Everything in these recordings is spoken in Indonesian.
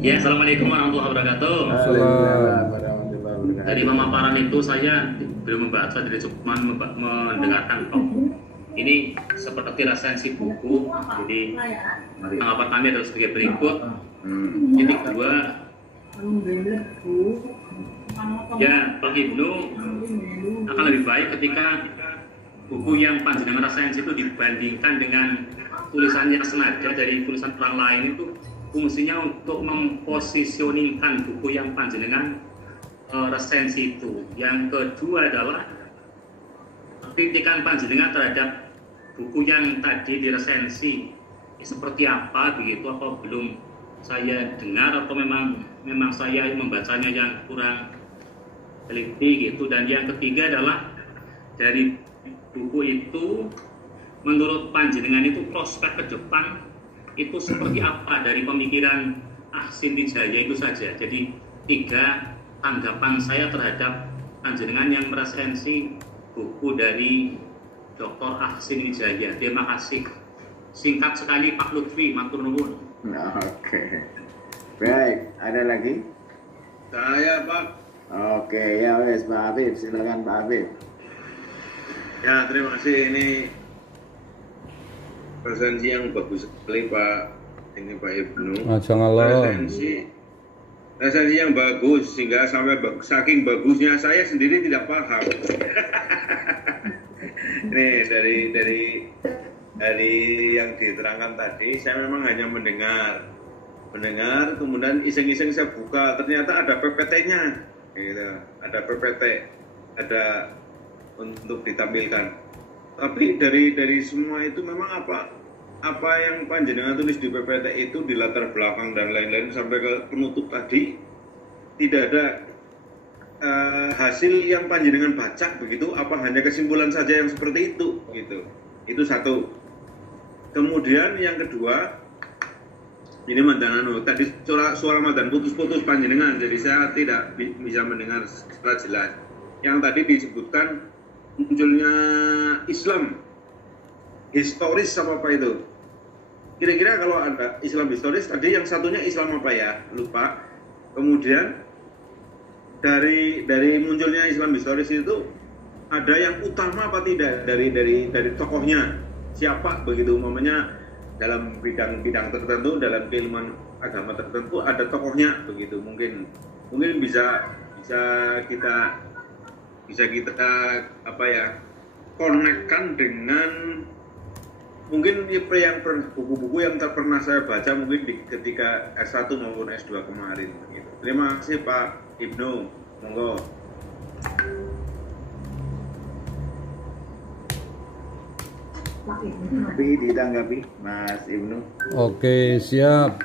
Ya, assalamualaikum warahmatullahi wabarakatuh. Dari pemaparan itu saya belum membaca, jadi cuma mendengarkan kok. Ini seperti resensi buku. Jadi tanggapan kami adalah sebagai berikut. Ini kedua, ya Pak Ibnu akan lebih baik ketika buku yang panjenengan resensi itu dibandingkan dengan tulisannya senada dari tulisan orang lain itu fungsinya untuk memposisioningkan buku yang panjenengan resensi itu. Yang kedua adalah kritikan panjenengan terhadap buku yang tadi diresensi seperti apa begitu, apa belum saya dengar atau memang saya membacanya yang kurang teliti gitu. Dan yang ketiga adalah dari buku itu menurut panjenengan itu prospek ke depan itu seperti apa dari pemikiran Ahsin Wijaya itu saja. Jadi 3 tanggapan saya terhadap panjenengan yang meresensi buku dari Dr. Ahsin Wijaya. Terima kasih. Singkat sekali Pak Lutfi, matur nuwun. Oke. Baik, ada lagi? Saya Pak. Oke, ya wes Pak Habib, silakan Pak Habib. Ya, terima kasih. Ini resensi yang bagus sekali Pak. Ini Pak Ibnu. Resensi yang bagus sehingga sampai saking bagusnya saya sendiri tidak paham. Nih dari yang diterangkan tadi, saya memang hanya mendengar, kemudian iseng-iseng saya buka, ternyata ada PPT-nya, gitu. Ada PPT, ada untuk ditampilkan. Tapi dari semua itu memang apa yang panjenengan tulis di PPT itu di latar belakang dan lain-lain sampai ke penutup tadi tidak ada hasil yang panjenengan baca begitu, apa hanya kesimpulan saja yang seperti itu gitu. Itu satu. Kemudian yang kedua, ini mantan tadi suara mantan putus-putus panjenengan, jadi saya tidak bisa mendengar secara jelas. Yang tadi disebutkan munculnya Islam historis apa itu? Kira-kira kalau ada Islam historis, tadi yang satunya Islam apa ya? Lupa. Kemudian dari munculnya Islam historis itu ada yang utama apa tidak dari tokohnya? Siapa begitu, umpamanya dalam bidang tertentu, dalam keilmuan agama tertentu ada tokohnya begitu. Mungkin bisa kita apa ya, konekkan dengan mungkin yang buku-buku yang pernah saya baca mungkin ketika S1 maupun S2 kemarin gitu. Terima kasih Pak Ibnu, monggo. Tapi ditanggapi Mas Ibnu. Oke, siap.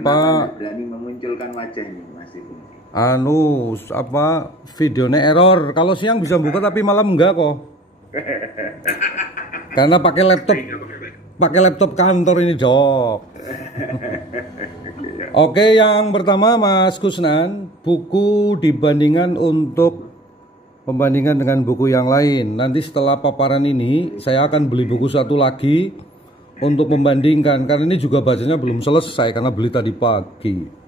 Pak berani memunculkan wajahnya Mas Ibnu. Videonya error. Kalau siang bisa buka tapi malam enggak kok. Karena pakai laptop kantor ini, Jok. Oke, yang pertama Mas Kusnan, buku pembandingan dengan buku yang lain. Nanti setelah paparan ini saya akan beli buku satu lagi untuk membandingkan, karena ini juga bacanya belum selesai karena beli tadi pagi.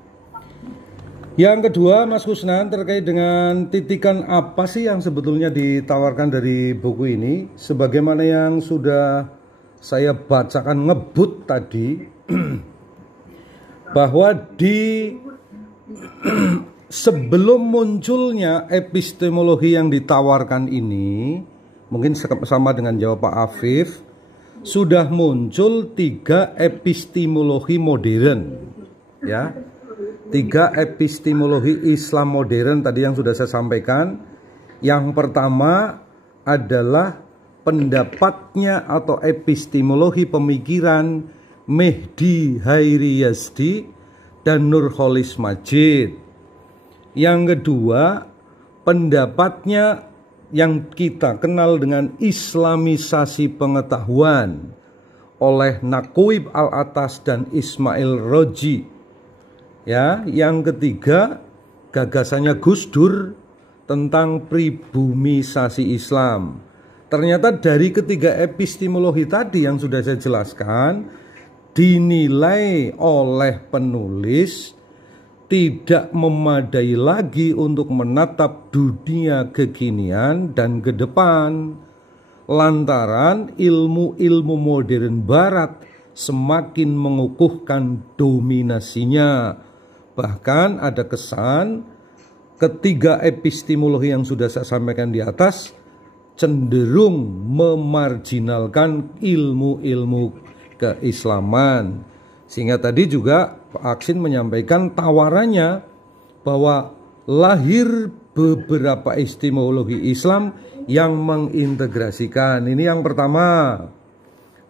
Yang kedua Mas Kusnan, terkait dengan titikan apa sih yang sebetulnya ditawarkan dari buku ini, sebagaimana yang sudah saya bacakan ngebut tadi, bahwa di sebelum munculnya epistemologi yang ditawarkan ini, mungkin sama dengan jawab Pak Afif, sudah muncul 3 epistemologi modern, ya. 3 epistemologi Islam modern tadi yang sudah saya sampaikan. Yang pertama adalah pendapatnya atau epistemologi pemikiran Mehdi Hairi Yazdi dan Nurholis Majid. Yang kedua, pendapatnya yang kita kenal dengan Islamisasi pengetahuan oleh Naqib Al-Atas dan Ismail Roji. Ya, yang ketiga, gagasannya Gus Dur tentang pribumisasi Islam. Ternyata dari ketiga epistemologi tadi yang sudah saya jelaskan, dinilai oleh penulis tidak memadai lagi untuk menatap dunia kekinian dan ke depan, lantaran ilmu-ilmu modern barat semakin mengukuhkan dominasinya. Bahkan ada kesan ketiga epistemologi yang sudah saya sampaikan di atas cenderung memarginalkan ilmu-ilmu keislaman. Sehingga tadi juga Pak Aksin menyampaikan tawarannya bahwa lahir beberapa epistemologi Islam yang mengintegrasikan. Ini yang pertama.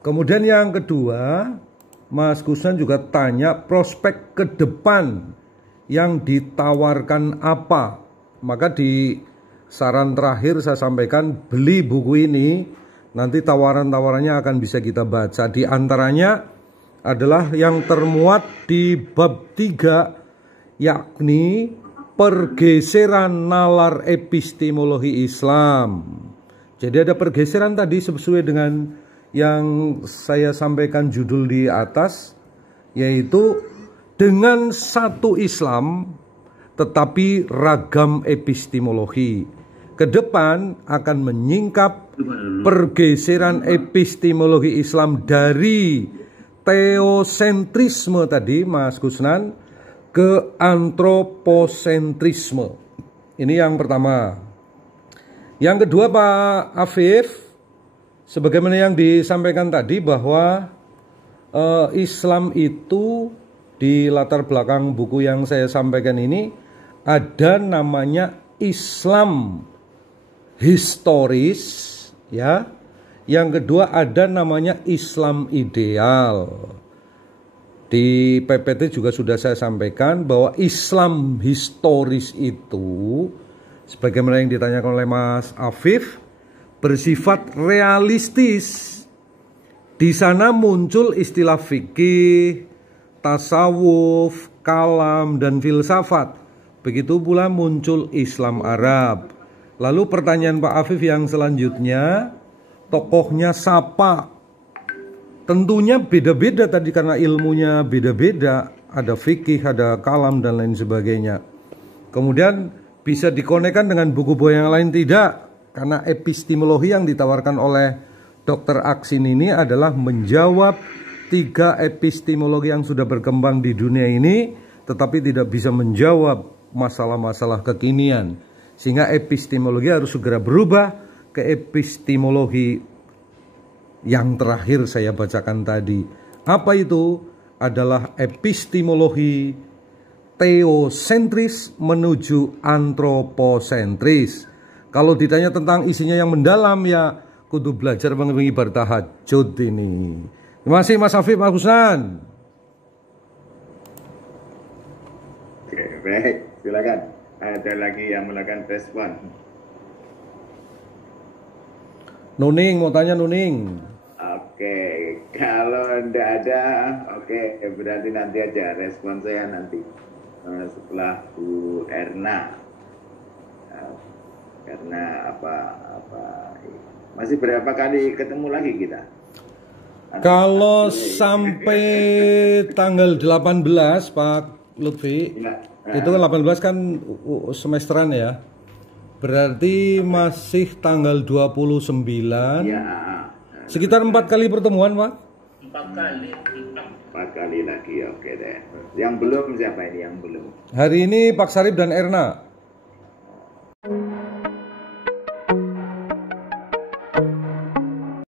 Kemudian yang kedua, Mas Kusnan juga tanya prospek ke depan yang ditawarkan apa. Maka di saran terakhir saya sampaikan beli buku ini, nanti tawaran-tawarannya akan bisa kita baca. Di antaranya adalah yang termuat di bab 3, yakni pergeseran nalar epistemologi Islam. Jadi ada pergeseran tadi sesuai dengan yang saya sampaikan judul di atas, yaitu dengan satu Islam tetapi ragam epistemologi. Ke depan akan menyingkap pergeseran epistemologi Islam dari teosentrisme tadi Mas Kusnan ke antroposentrisme. Ini yang pertama. Yang kedua Pak Afif, sebagaimana yang disampaikan tadi bahwa Islam itu di latar belakang buku yang saya sampaikan ini ada namanya Islam historis, ya. Yang kedua ada namanya Islam ideal. Di PPT juga sudah saya sampaikan bahwa Islam historis itu, sebagaimana yang ditanyakan oleh Mas Afif, bersifat realistis. Di sana muncul istilah fikih, tasawuf, kalam, dan filsafat. Begitu pula muncul Islam Arab. Lalu pertanyaan Pak Afif yang selanjutnya, tokohnya siapa? Tentunya beda-beda tadi karena ilmunya beda-beda. Ada fikih, ada kalam, dan lain sebagainya. Kemudian bisa dikonekkan dengan buku-buku yang lain tidak? Karena epistemologi yang ditawarkan oleh Dr. Aksin ini adalah menjawab 3 epistemologi yang sudah berkembang di dunia ini, tetapi tidak bisa menjawab masalah-masalah kekinian. Sehingga epistemologi harus segera berubah ke epistemologi yang terakhir saya bacakan tadi. Apa itu? Adalah epistemologi teosentris menuju antroposentris. Kalau ditanya tentang isinya yang mendalam, ya kudu belajar mengibar tahajud ini. Terima kasih Mas Afif, Mas Kusnan. Oke, baik, silakan. Ada lagi yang melakukan respon. Nuning, mau tanya Nuning. Oke, kalau tidak ada, oke, berarti nanti aja respon saya nanti setelah Bu Erna. Karena apa masih berapa kali ketemu lagi kita? Kalau sampai tanggal 18 Pak Lutfi, itu kan 18 kan semesteran ya. Berarti masih tanggal 29. Ya. Sekitar 4 kali pertemuan, Pak? 4 kali. 4 kali lagi, oke deh. Yang belum siapa ini yang belum? Hari ini Pak Sarip dan Erna.